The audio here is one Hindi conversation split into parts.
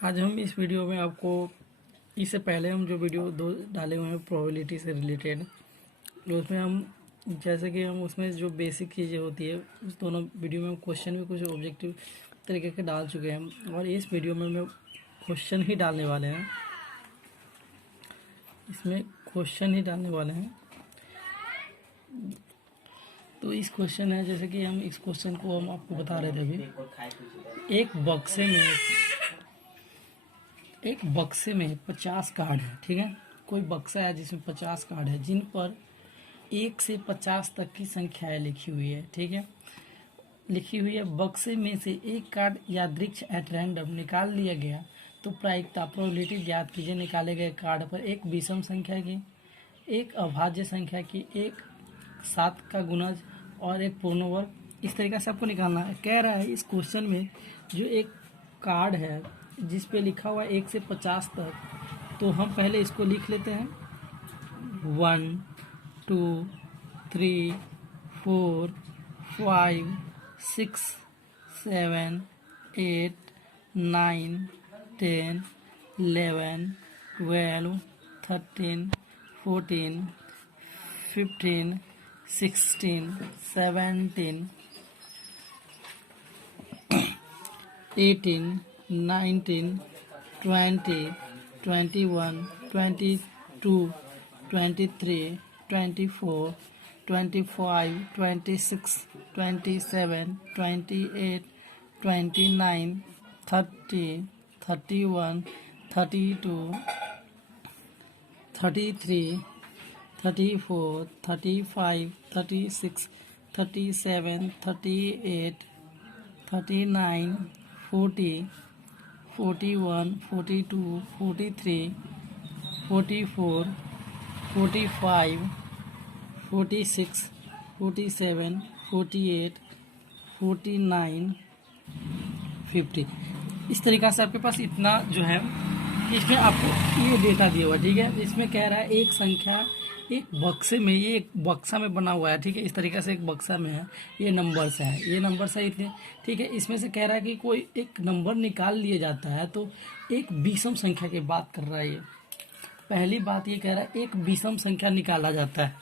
आज हम इस वीडियो में आपको इससे पहले हम जो वीडियो दो डाले हुए हैं प्रोबेबिलिटी से रिलेटेड, तो उसमें हम जैसे कि हम उसमें जो बेसिक चीज़ें होती है उस दोनों वीडियो में हम क्वेश्चन भी कुछ ऑब्जेक्टिव तरीके के डाल चुके हैं और इस वीडियो में हम क्वेश्चन ही डालने वाले हैं। इसमें क्वेश्चन ही डालने वाले हैं। तो इस क्वेश्चन है, जैसे कि हम इस क्वेश्चन को हम आपको बता रहे थे अभी। एक बक्से में 50 कार्ड है, ठीक है। कोई बक्सा है जिसमें 50 कार्ड है जिन पर 1 से 50 तक की संख्याएं लिखी हुई है, ठीक है। लिखी हुई है बक्से में से एक कार्ड यादृच्छिक एट रैंडम निकाल लिया गया तो प्रायिकता प्रोबेबिलिटी ज्ञात कीजिए। निकाले गए कार्ड पर एक विषम संख्या की, एक अभाज्य संख्या की, एक 7 का गुणज और एक पूर्ण वर्ग। इस तरीके से आपको निकालना है। कह रहा है इस क्वेश्चन में जो एक कार्ड है जिस पे लिखा हुआ है 1 से 50 तक, तो हम पहले इसको लिख लेते हैं 1 2 3 4 5 6 7 8 9 10 11 12 13 14 15 16 17 18 19 20 21 22 23 24 25 26 27 28 29 30 31 32 33 34 35 36 37 38 39 40 41 42 43 44 45 46 47 48 49 50। इस तरीक़ा से आपके पास इतना जो है इसमें आपको ये डेटा दिया हुआ है, ठीक है। इसमें कह रहा है एक संख्या एक बक्से में, ये एक बक्सा में बना हुआ है, ठीक है। इस तरीके से एक बक्सा में है, ये नंबर्स है, ये नंबर्स है इतने, ठीक है। इसमें से कह रहा है कि कोई एक नंबर निकाल लिया जाता है तो एक विषम संख्या की बात कर रहा है। ये पहली बात ये कह रहा है एक विषम संख्या निकाला जाता है।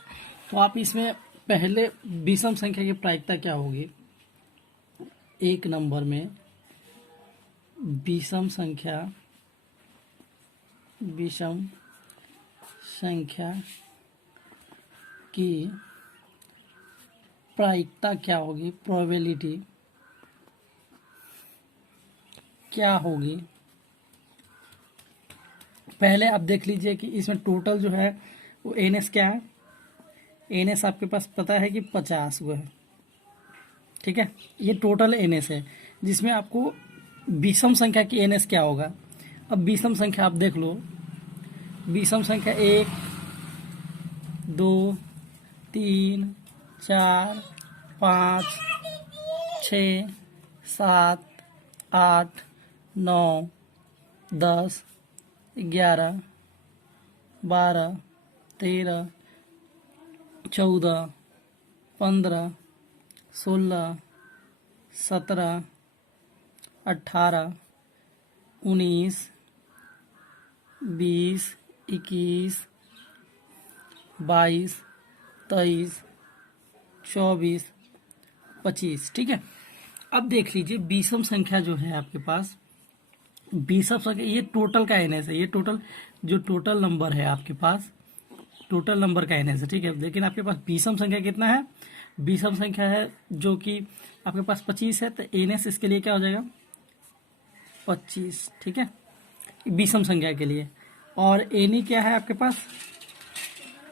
तो आप इसमें पहले विषम संख्या की प्रायिकता क्या होगी। एक नंबर में विषम संख्या की प्रायिकता क्या होगी, प्रोबेबिलिटी क्या होगी। पहले आप देख लीजिए कि इसमें टोटल जो है वो एनएस क्या है। एनएस आपके पास पता है कि 50 वो है, ठीक है। ये टोटल एनएस है जिसमें आपको विषम संख्या की एनएस क्या होगा। अब विषम संख्या आप देख लो, विषम संख्या 1 2 3 4 5 6 7 8 9 10 11 12 13 14 15 16 17 18 19 20 21 22 23 24 25, ठीक है। अब देख लीजिए विषम संख्या जो है आपके पास, विषम संख्या ये टोटल का एनएस है। ये टोटल नंबर है आपके पास, टोटल नंबर का एनएस है, ठीक है। लेकिन आपके पास विषम संख्या कितना है, विषम संख्या है जो कि आपके पास 25 है, तो एनएस इसके लिए क्या हो जाएगा 25, ठीक है, विषम संख्या के लिए। और एनी क्या है आपके पास,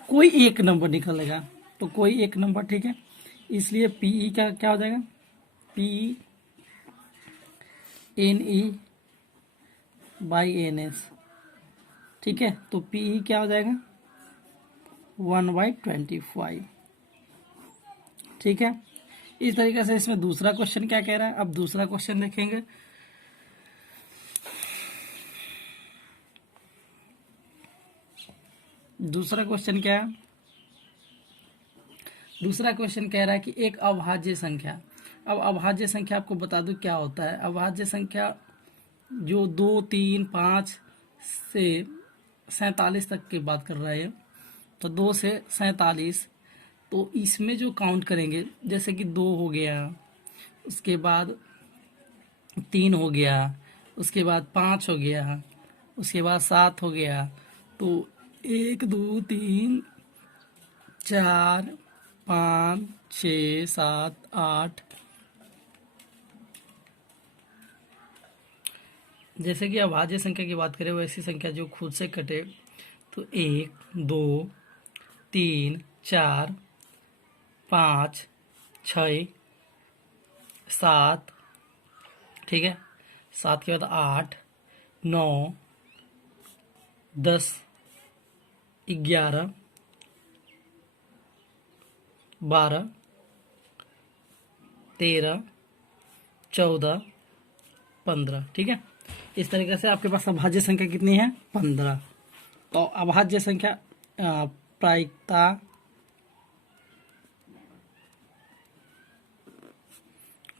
कोई एक नंबर निकलेगा, तो कोई एक नंबर, ठीक है। इसलिए पीई का क्या हो जाएगा, PE N E by N S, ठीक है। तो पीई क्या हो जाएगा 1/25, ठीक है। इस तरीके से इसमें दूसरा क्वेश्चन क्या कह रहा है। अब दूसरा क्वेश्चन देखेंगे। दूसरा क्वेश्चन क्या है, दूसरा क्वेश्चन कह रहा है कि एक अभाज्य संख्या। अब अभाज्य संख्या आपको बता दूं क्या होता है। अभाज्य संख्या जो 2, 3, 5 से 47 तक की बात कर रहा है, तो 2 से 47, तो इसमें जो काउंट करेंगे, जैसे कि 2 हो गया, उसके बाद 3 हो गया, उसके बाद 5 हो गया, उसके बाद 7 हो गया, तो 1, 2, 3, 4, 5, 6, 7, 8, जैसे कि अभाज्य संख्या की बात करें वैसी संख्या जो खुद से कटे, तो 1, 2, 3, 4, 5, 6, 7, ठीक है, 7 के बाद 8, 9, 10, 11, 12, 13, 14, 15, ठीक है। इस तरीके से आपके पास अभाज्य संख्या कितनी है? 15। तो अभाज्य संख्या प्रायिकता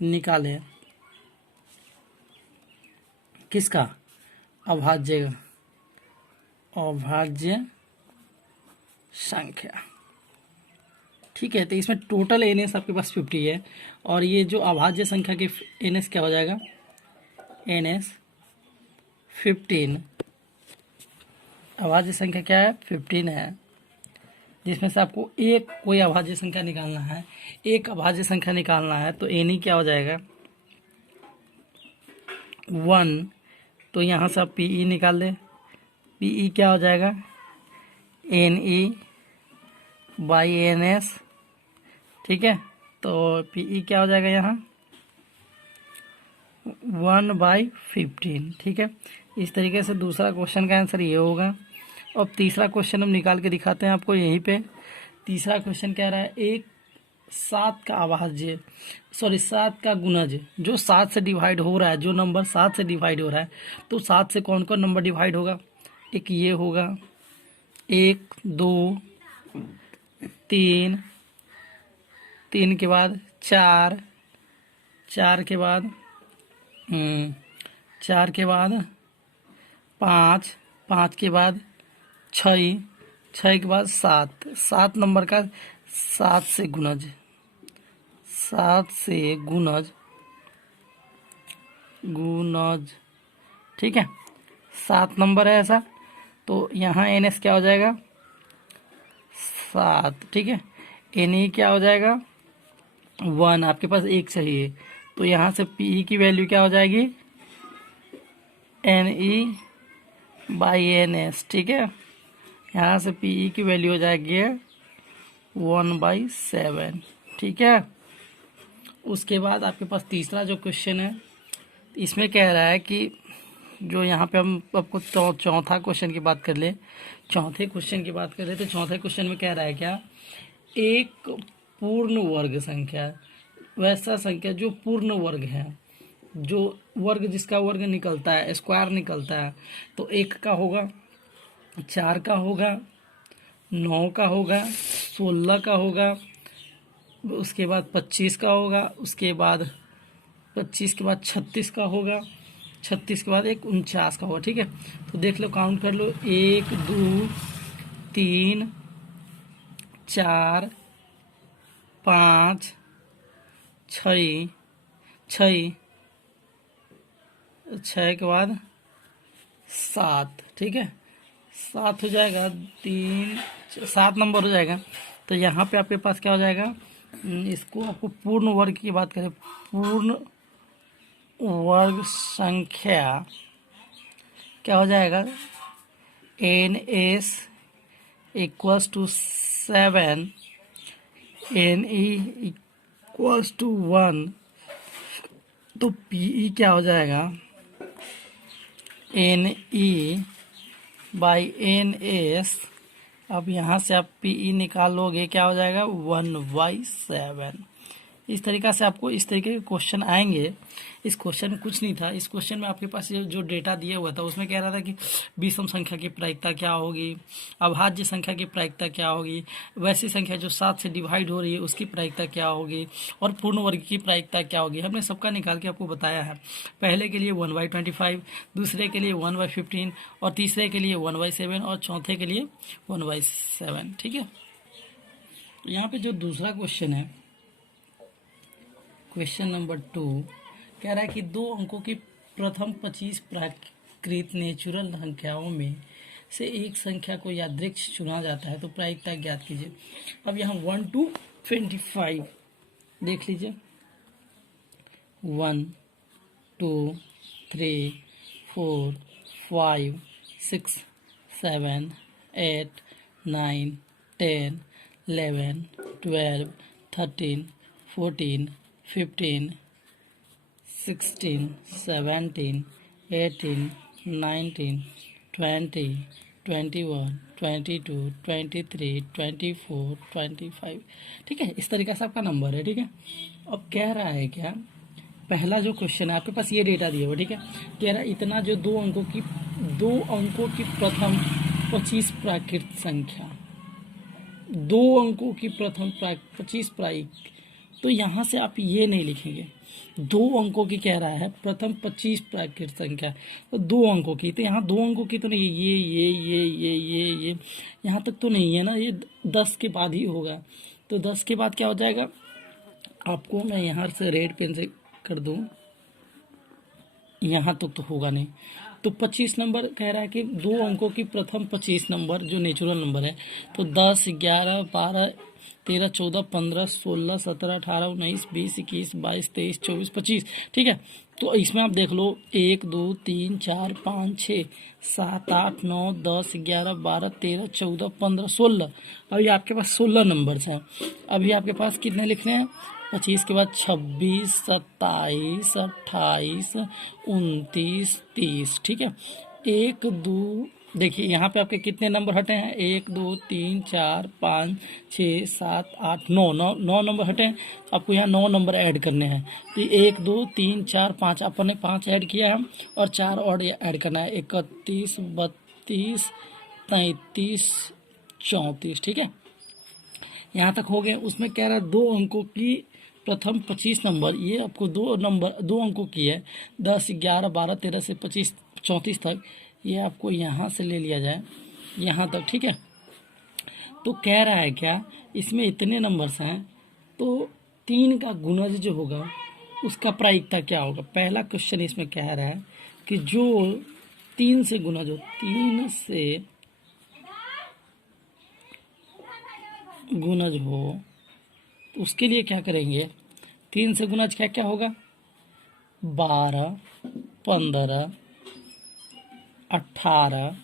निकालें किसका? अभाज्य संख्या, ठीक है। तो इसमें टोटल एनएस आपके पास 50 है, और ये जो अभाज्य संख्या की एनएस क्या हो जाएगा? एनएस 15। अभाज्य संख्या क्या है? 15 है, जिसमें से आपको एक कोई अभाज्य संख्या निकालना है। एक अभाज्य संख्या निकालना है तो एन ई क्या हो जाएगा? 1। तो यहाँ से आप पी ई निकाल लें। पी ई क्या हो जाएगा? N E by N S, ठीक है। तो पी ई क्या हो जाएगा यहाँ? 1/15, ठीक है। इस तरीके से दूसरा क्वेश्चन का आंसर ये होगा। अब तीसरा क्वेश्चन हम निकाल के दिखाते हैं आपको यहीं पे। तीसरा क्वेश्चन कह रहा है 7 का अभाज्य, 7 का गुणज जो 7 से डिवाइड हो रहा है, जो नंबर 7 से डिवाइड हो रहा है, तो 7 से कौन कौन नंबर डिवाइड होगा? एक ये होगा, 1, 2, 3, 3 के बाद 4, 4 के बाद 4 के बाद 5, 5 के बाद 6, 6 के बाद 7, 7 नंबर का 7 से गुणज, 7 से गुणज, ठीक है। 7 नंबर है ऐसा, तो यहाँ एन एस क्या हो जाएगा? 7, ठीक है। एन ई क्या हो जाएगा? 1। आपके पास 1 चाहिए, तो यहाँ से पी ई की वैल्यू क्या हो जाएगी? N E by N S, ठीक है। यहाँ से पी ई की वैल्यू हो जाएगी 1/7, ठीक है। उसके बाद आपके पास तीसरा जो क्वेश्चन है, इसमें कह रहा है कि जो यहाँ पे हम आपको चौथा क्वेश्चन की बात कर ले, चौथे क्वेश्चन की बात कर ले, तो चौथे क्वेश्चन में कह रहा है क्या? एक पूर्ण वर्ग संख्या, वैसा संख्या जो पूर्ण वर्ग है, जो वर्ग जिसका वर्ग निकलता है, स्क्वायर निकलता है, तो 1 का होगा, 4 का होगा, 9 का होगा, 16 का होगा, उसके बाद 25 का होगा, उसके बाद 25 के बाद 36 का होगा, 36 के बाद 49 का होगा, ठीक है। तो देख लो, काउंट कर लो, 1, 2, 3, 4, 5, 6, 6 के बाद 7, ठीक है। 7 हो जाएगा, 7 नंबर हो जाएगा। तो यहाँ पे आपके पास क्या हो जाएगा? इसको आपको पूर्ण वर्ग की बात करें, पूर्ण वर्ग संख्या क्या हो जाएगा? N S equals to 7, N E equals to 1, तो पी ई क्या हो जाएगा? N E by N S. अब यहाँ से आप पी ई निकालोगे, क्या हो जाएगा? 1/7, इस तरीक़ा से आपको इस तरीके के क्वेश्चन आएंगे। इस क्वेश्चन में कुछ नहीं था, इस क्वेश्चन में आपके पास जो डेटा दिया हुआ था उसमें कह रहा था कि विषम संख्या की प्रायिकता क्या होगी, अभाज्य संख्या की प्रायिकता क्या होगी, वैसी संख्या जो 7 से डिवाइड हो रही है उसकी प्रायिकता क्या होगी, और पूर्ण वर्ग की प्रायिकता क्या होगी। हमने सबका निकाल के आपको बताया है। पहले के लिए 1/25, दूसरे के लिए 1/15, और तीसरे के लिए 1/7, और चौथे के लिए 1/7। ठीक है। यहाँ पे जो दूसरा क्वेश्चन है, क्वेश्चन नंबर 2, कह रहा है कि 2 अंकों की प्रथम 25 प्राकृत नेचुरल संख्याओं में से एक संख्या को यादृच्छिक चुना जाता है, तो प्रायिकता ज्ञात कीजिए। अब यहाँ 1 to 25 देख लीजिए। 1 2 3 4 5 6 7 8 9 10 11 12 13 14 15 16 17 18 19 20 21 22 23 24 25। ठीक है, इस तरीके से आपका नंबर है। ठीक है। अब कह रहा है क्या, पहला जो क्वेश्चन है आपके पास ये डेटा दिया हुआ। ठीक है। कह रहा है इतना जो 2 अंकों की प्रथम 25 प्राकृत संख्या, 2 अंकों की प्रथम 25 प्राकृत, तो यहाँ से आप ये नहीं लिखेंगे। 2 अंकों की कह रहा है प्रथम 25 प्राकृत संख्या, तो 2 अंकों की, तो यहाँ 2 अंकों की तो नहीं, ये यहाँ तक तो नहीं है ना, ये 10 के बाद ही होगा। तो 10 के बाद क्या हो जाएगा, आपको मैं यहाँ से रेड पेन से कर दूँ, यहाँ तक तो होगा नहीं। तो 25 नंबर कह रहा है कि 2 अंकों की प्रथम 25 नंबर जो नेचुरल नंबर है, तो 10 11 12 13 14 15 16 17 18 19 20 21 22 23 24 25। ठीक है। तो इसमें आप देख लो 1 2 3 4 5 6 7 8 9 10 11 12 13 14 15 16। अभी आपके पास 16 नंबर्स हैं। अभी आपके पास कितने लिखने हैं, 25 के बाद 26 27 28 29 30। ठीक है। 1 2, देखिए यहाँ पे आपके कितने नंबर हटे हैं, 1 2 3 4 5 6 7 8 9 9 नंबर हटे हैं। आपको यहाँ 9 नंबर ऐड करने हैं। तो 1 2 3 4 5 अपन ने 5 ऐड किया है, और 4 और ऐड करना है, 31 32 33 34। ठीक है, यहाँ तक हो गए। उसमें कह रहा है 2 अंकों की प्रथम 25 नंबर, ये आपको 2 अंकों की है, 10 11 12 13 से 25 34 तक, ये आपको यहाँ से ले लिया जाए यहाँ तक। ठीक है। तो कह रहा है क्या, इसमें इतने नंबर्स हैं, तो 3 का गुणज जो होगा उसका प्रायिकता क्या होगा। पहला क्वेश्चन इसमें कह रहा है कि जो 3 से गुणज हो, 3 से गुणज हो, तो उसके लिए क्या करेंगे, 3 से गुणज क्या क्या होगा, 12 15 18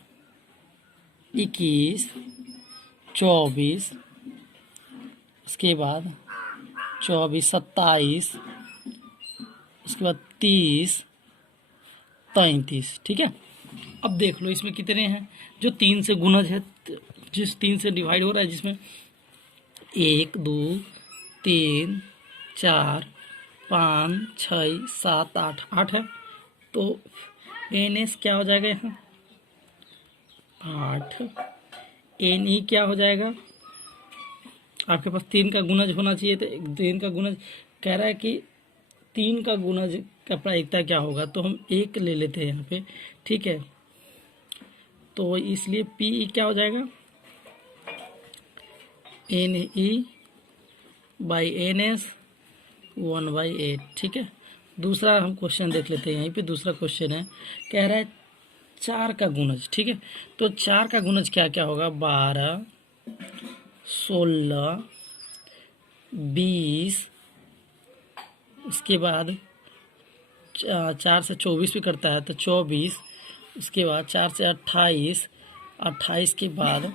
21 24, उसके बाद 24 27, उसके बाद 30 33। ठीक है। अब देख लो इसमें कितने हैं, जो 3 से गुणज है, जिस 3 से डिवाइड हो रहा है, जिसमें 1 2 3 4 5 6 7 8 8 है, तो NS क्या हो जाएगा यहाँ 8। NE क्या हो जाएगा, आपके पास 3 का गुणज होना चाहिए, तो 3 का गुणज कह रहा है कि 3 का गुणज का प्रायिकता क्या होगा, तो हम 1 ले लेते हैं यहाँ पे। ठीक है। तो इसलिए PE क्या हो जाएगा, NE बाई NS 1/8। ठीक है। दूसरा हम क्वेश्चन देख लेते हैं। यहीं पे दूसरा क्वेश्चन है, कह रहा है 4 का गुणज। ठीक है। तो 4 का गुणज क्या क्या होगा, 12 16 20, उसके बाद 4 से 24 भी करता है, तो 24, उसके बाद 4 से 28, 28 के बाद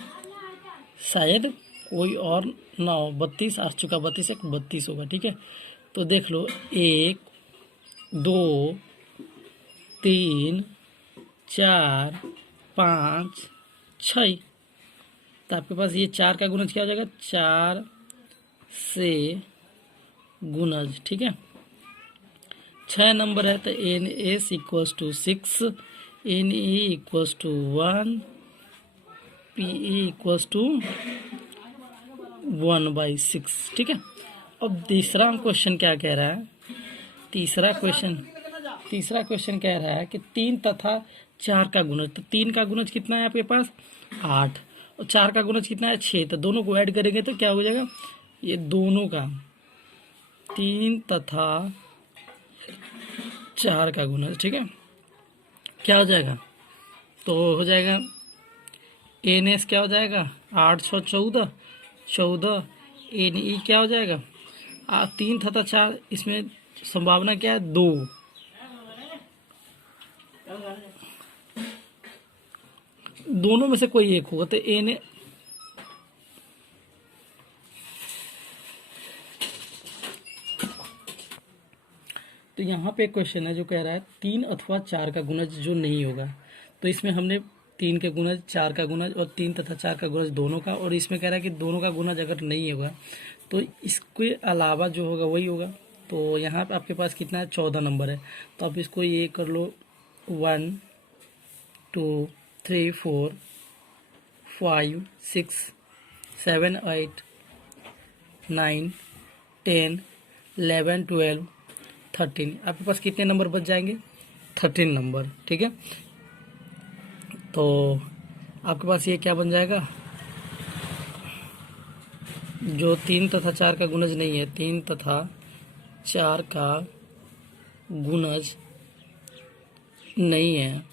शायद कोई और ना हो, 32 आ चुका, 32 एक 32 होगा। ठीक है। तो देख लो 1 2 3 4 5 6, तो आपके पास ये 4 का गुणज क्या हो जाएगा, 4 से गुणज, ठीक है। 6 नंबर है तो N S equals to 6, N E equals to 1, P E equals to 1/6, ठीक है। अब तीसरा क्वेश्चन क्या कह रहा है, तीसरा क्वेश्चन कह रहा है कि 3 तथा 4 का गुणज। तो 3 का गुणज कितना है आपके पास 8 और 4 का गुणज कितना है 6। तो दोनों को ऐड करेंगे तो क्या हो जाएगा, ये दोनों का 3 तथा 4 का गुणज, ठीक है, क्या हो जाएगा, तो हो जाएगा एन एस क्या हो जाएगा 8 6 14 14, एन ई क्या हो जाएगा 3 तथा 4, इसमें संभावना क्या है 2, दोनों में से कोई एक होगा। तो एन तो यहाँ पे क्वेश्चन है जो कह रहा है 3 अथवा 4 का गुणज जो नहीं होगा। तो इसमें हमने 3 के गुणज, 4 का गुणज और 3 तथा 4 का गुणज दोनों का, और इसमें कह रहा है कि दोनों का गुणज अगर नहीं होगा तो इसके अलावा जो होगा वही होगा। तो यहाँ पे आपके पास कितना है 14 नंबर है। तो आप इसको ये कर लो 1 2 3 4 5 6 7 8 9 10 11 12 13, आपके पास कितने नंबर बच जाएंगे 13 नंबर, ठीक है। तो आपके पास ये क्या बन जाएगा, जो 3 तथा 4 का गुणज नहीं है, 3 तथा 4 का गुणज नहीं है,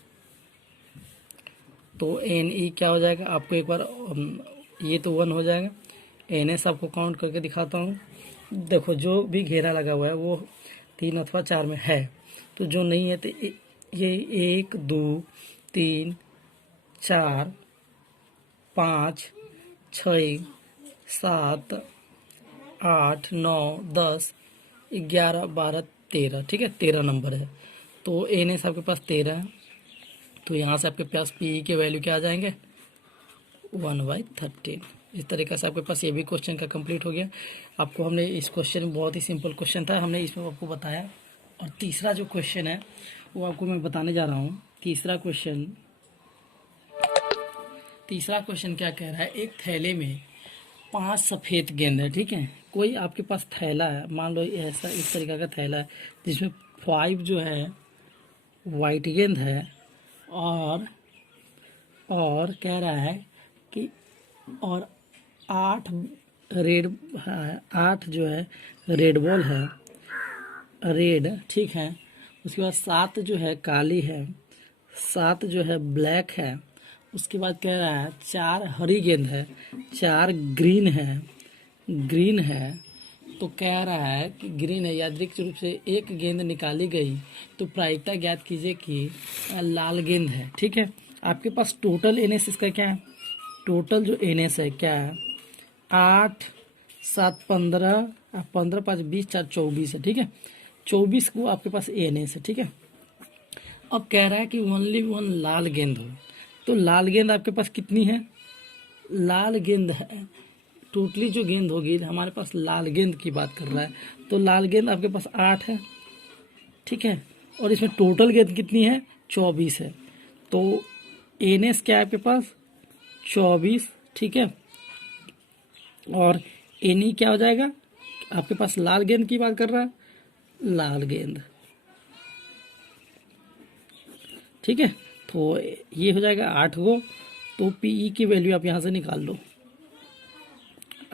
तो एन ई क्या हो जाएगा, आपको एक बार ये तो 1 हो जाएगा। एन एस आपको काउंट करके दिखाता हूँ। देखो जो भी घेरा लगा हुआ है वो 3 अथवा 4 में है, तो जो नहीं है तो ये 1 2 3 4 5 6 7 8 9 10 11 12 13, ठीक है, 13 नंबर है। तो एन एस आपके पास 13 है। तो यहाँ से आपके पास पी के वैल्यू क्या आ जाएंगे 1/13। इस तरीके से आपके पास ये भी क्वेश्चन का कंप्लीट हो गया। आपको हमने इस क्वेश्चन बहुत ही सिंपल क्वेश्चन था, हमने इसमें आपको बताया। और तीसरा जो क्वेश्चन है वो आपको मैं बताने जा रहा हूँ। तीसरा क्वेश्चन क्या कह रहा है, एक थैले में 5 सफ़ेद गेंद है, ठीक है। कोई आपके पास थैला है, मान लो ऐसा इस तरीके का थैला है जिसमें 5 जो है वाइट गेंद है और कह रहा है कि और 8 जो है रेड बॉल है, रेड, ठीक है। उसके बाद 7 जो है काली है, 7 जो है ब्लैक है। उसके बाद कह रहा है 4 हरी गेंद है, 4 ग्रीन है। तो कह रहा है कि ग्रीन है, यादृच्छिक रूप से एक गेंद निकाली गई तो प्रायिकता ज्ञात कीजिए कि लाल गेंद है, ठीक है। आपके पास टोटल एनएस इसका क्या है, टोटल जो एनएस है क्या है 8 7 15 15 5 20 4 24 है, ठीक है। 24 को आपके पास एनएस है, ठीक है। अब कह रहा है कि ओनली 1 लाल गेंद हो, तो लाल गेंद आपके पास कितनी है, लाल गेंद है टोटली जो गेंद होगी हमारे पास लाल गेंद की बात कर रहा है, तो लाल गेंद आपके पास 8 है, ठीक है। और इसमें टोटल गेंद कितनी है 24 है। तो एनएस क्या है आपके पास 24, ठीक है। और एनई क्या हो जाएगा, आपके पास लाल गेंद की बात कर रहा है, लाल गेंद, ठीक है। तो ये हो जाएगा 8 को। तो पीई की वैल्यू आप यहाँ से निकाल लो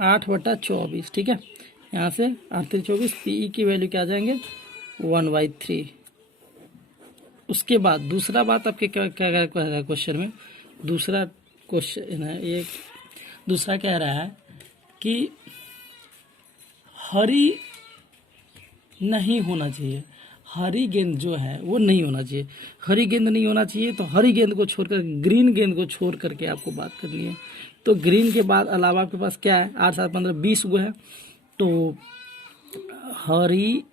8/24, ठीक है। यहाँ से 8 3 24, पीई की वैल्यू क्या आ जाएंगे 1/3। उसके बाद दूसरा बात आपके क्या क्या कह रहा है क्वेश्चन में, दूसरा क्वेश्चन है एक, दूसरा कह रहा है कि हरी नहीं होना चाहिए, हरी गेंद जो है वो नहीं होना चाहिए, हरी गेंद नहीं होना चाहिए। तो हरी गेंद को छोड़कर ग्रीन गेंद को छोड़ करके आपको बात करनी है। तो ग्रीन के बाद अलावा आपके पास क्या है 8 7 15 20 गो है, तो हरी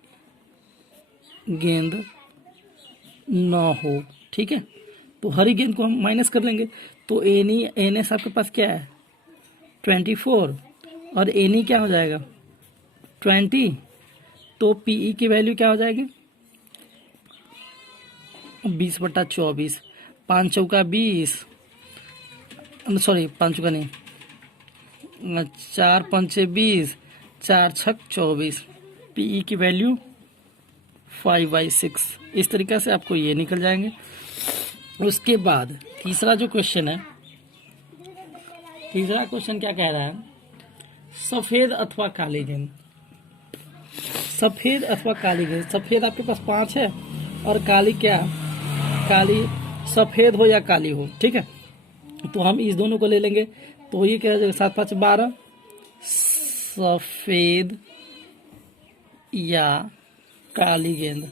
गेंद ना हो, ठीक है। तो हरी गेंद को हम माइनस कर लेंगे। तो एनएस आपके पास क्या है 24 और एनई क्या हो जाएगा 20, तो पीई की वैल्यू क्या हो जाएगी 20/24, 5 चौका 20, सॉरी 5 चौका नहीं, 4 पंचे 20, 4 छक 24, पीई की वैल्यू 5/6। इस तरीके से आपको ये निकल जाएंगे। उसके बाद तीसरा जो क्वेश्चन है, तीसरा क्वेश्चन क्या कह रहा है, सफेद अथवा काली गेंद। सफेद अथवा काली गेंद, सफेद आपके पास 5 है और काली क्या, काली सफेद हो या काली हो, ठीक है, तो हम इस दोनों को ले लेंगे। तो ये क्या हो जाएगा 7 5 12, सफेद या काली गेंद,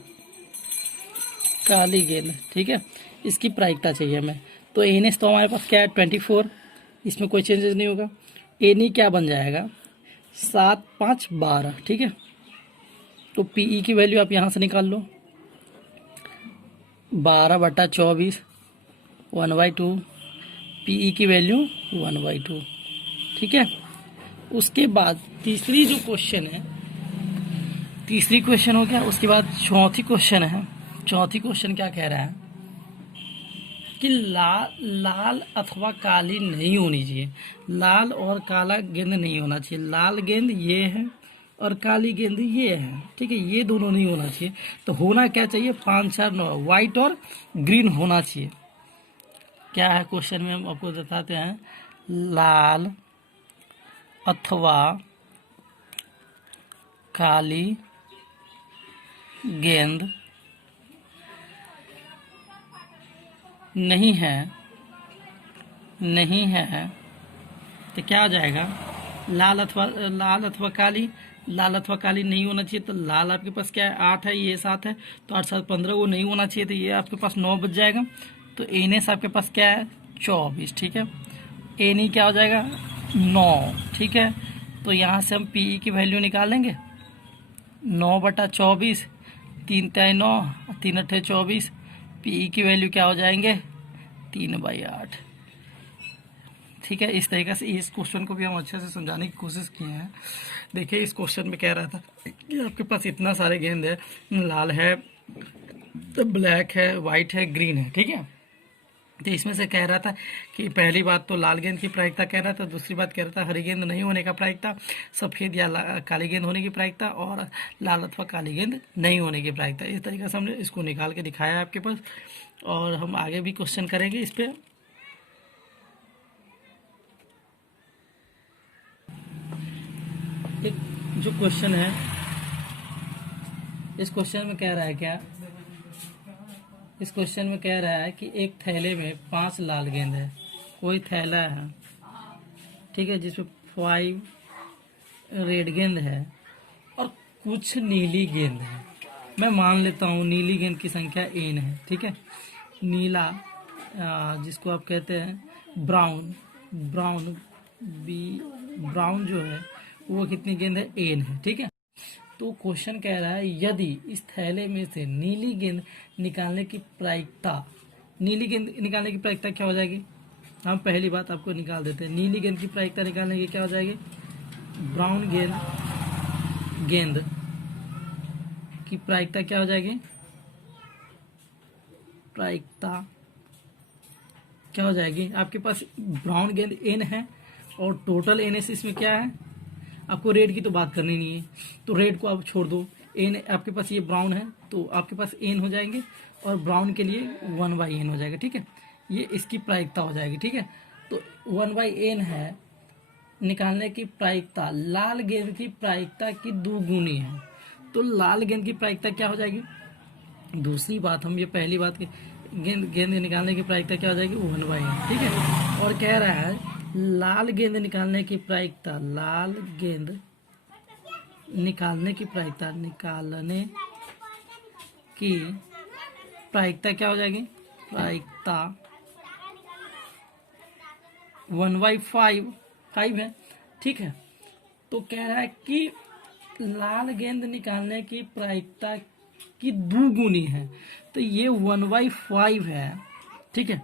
काली गेंद, ठीक है। इसकी प्रायिकता चाहिए हमें। तो एनएस तो हमारे पास क्या है 24, इसमें कोई चेंजेस नहीं होगा। एनी क्या बन जाएगा 7 5 12, ठीक है। तो पीई की वैल्यू आप यहाँ से निकाल लो, 12/24, 1/2, पीई की वैल्यू 1/2, ठीक है। उसके बाद तीसरी जो क्वेश्चन है, तीसरी क्वेश्चन हो गया। उसके बाद चौथी क्वेश्चन है। चौथी क्वेश्चन क्या कह रहा है कि लाल अथवा काली नहीं होनी चाहिए, लाल और काला गेंद नहीं होना चाहिए। लाल गेंद ये है और काली गेंद ये है, ठीक है, ये दोनों नहीं होना चाहिए। तो होना क्या चाहिए 5 4 9, व्हाइट और ग्रीन होना चाहिए। क्या है क्वेश्चन में हम आपको बताते हैं, लाल अथवा काली गेंद नहीं है, नहीं है, तो क्या हो जाएगा लाल अथवा काली, लाल अथवा काली नहीं होना चाहिए। तो लाल आपके पास क्या है 8 है, ये 7 है, तो 8 7 15, वो नहीं होना चाहिए, तो ये आपके पास 9 बच जाएगा। तो एनएस आपके पास क्या है 24, ठीक है। एनी क्या हो जाएगा 9, ठीक है। तो यहाँ से हम पीई की वैल्यू निकालेंगे 9/24, 3 3 9, 3 8 24, पीई की वैल्यू क्या हो जाएंगे 3/8, ठीक है। इस तरीके से इस क्वेश्चन को भी हम अच्छे से समझाने की कोशिश किए हैं। देखिए इस क्वेश्चन में कह रहा था कि आपके पास इतना सारे गेंद है, लाल है, ब्लैक है, वाइट है, ग्रीन है, ठीक है। तो इसमें से कह रहा था कि पहली बात तो लाल गेंद की प्रायिकता कह रहा था, दूसरी बात कह रहा था हरी गेंद नहीं होने का प्रायिकता, सफ़ेद या काली गेंद होने की प्रायिकता, और लाल अथवा काली गेंद नहीं होने की प्रायिकता। इस तरीके से हमने इसको निकाल के दिखाया है आपके पास, और हम आगे भी क्वेश्चन करेंगे इस पर। एक जो क्वेश्चन है, इस क्वेश्चन में कह रहा है क्या, इस क्वेश्चन में कह रहा है कि एक थैले में 5 लाल गेंद है, कोई थैला है, ठीक है, जिसमें 5 रेड गेंद है और कुछ नीली गेंद है। मैं मान लेता हूँ नीली गेंद की संख्या n है, ठीक है। नीला जिसको आप कहते हैं ब्राउन, ब्राउन जो है वो कितनी गेंद है n है, ठीक है। तो क्वेश्चन कह रहा है यदि इस थैले में से नीली गेंद निकालने की प्रायिकता, नीली गेंद निकालने की प्रायिकता क्या हो जाएगी, हम पहली बात आपको निकाल देते हैं। नीली गेंद की प्रायिकता निकालने की क्या हो जाएगी, ब्राउन गेंद की प्रायिकता क्या हो जाएगी, प्रायिकता क्या हो जाएगी, आपके पास ब्राउन गेंद n है और टोटल एनएस इसमें क्या है, आपको रेड की तो बात करनी नहीं है, तो रेड को आप छोड़ दो, एन आपके पास ये ब्राउन है तो आपके पास एन हो जाएंगे, और ब्राउन के लिए 1/n हो जाएगा, ठीक है। ये इसकी प्रायिकता हो जाएगी, ठीक है। तो 1/n है निकालने की प्रायिकता, लाल गेंद की प्रायिकता की 2 गुनी है, तो लाल गेंद की प्रायिकता क्या हो जाएगी, दूसरी बात हम ये पहली बात की गेंद निकालने की प्रायिकता क्या हो जाएगी 1/n, ठीक है। और कह रहा है लाल गेंद निकालने की प्रायिकता, लाल गेंद निकालने की प्रायिकता, निकालने की प्रायिकता क्या हो जाएगी, प्रायिकता 1/5 है, ठीक है। तो कह रहा है कि लाल गेंद निकालने की प्रायिकता की 2 गुनी है, तो ये 1/5 है, ठीक है,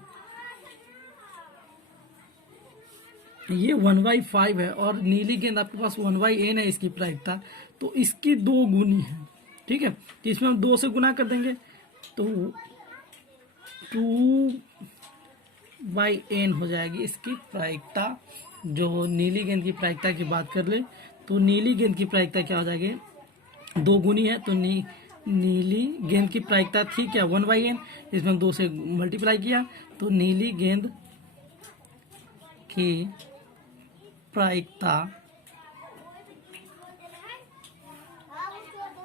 ये 1/5 है, और नीली गेंद आपके पास 1/n है इसकी प्रायिकता, तो इसकी 2 गुनी है, ठीक है। तो इसमें हम 2 से गुना कर देंगे तो 2/n हो जाएगी इसकी प्रायिकता। जो नीली गेंद की प्रायिकता की बात कर ले तो नीली गेंद की प्रायिकता क्या हो जाएगी, 2 गुनी है तो नीली गेंद की प्रायिकता थी क्या 1/n, इसमें हम 2 से मल्टीप्लाई किया तो नीली गेंद की प्रायिकता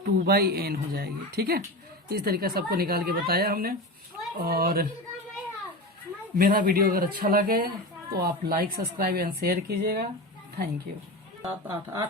2/n हो जाएगी। ठीक है, इस तरीके से आपको निकाल के बताया हमने। और मेरा वीडियो अगर अच्छा लगे तो आप लाइक, सब्सक्राइब एंड शेयर कीजिएगा। Thank you. 7, 8, 8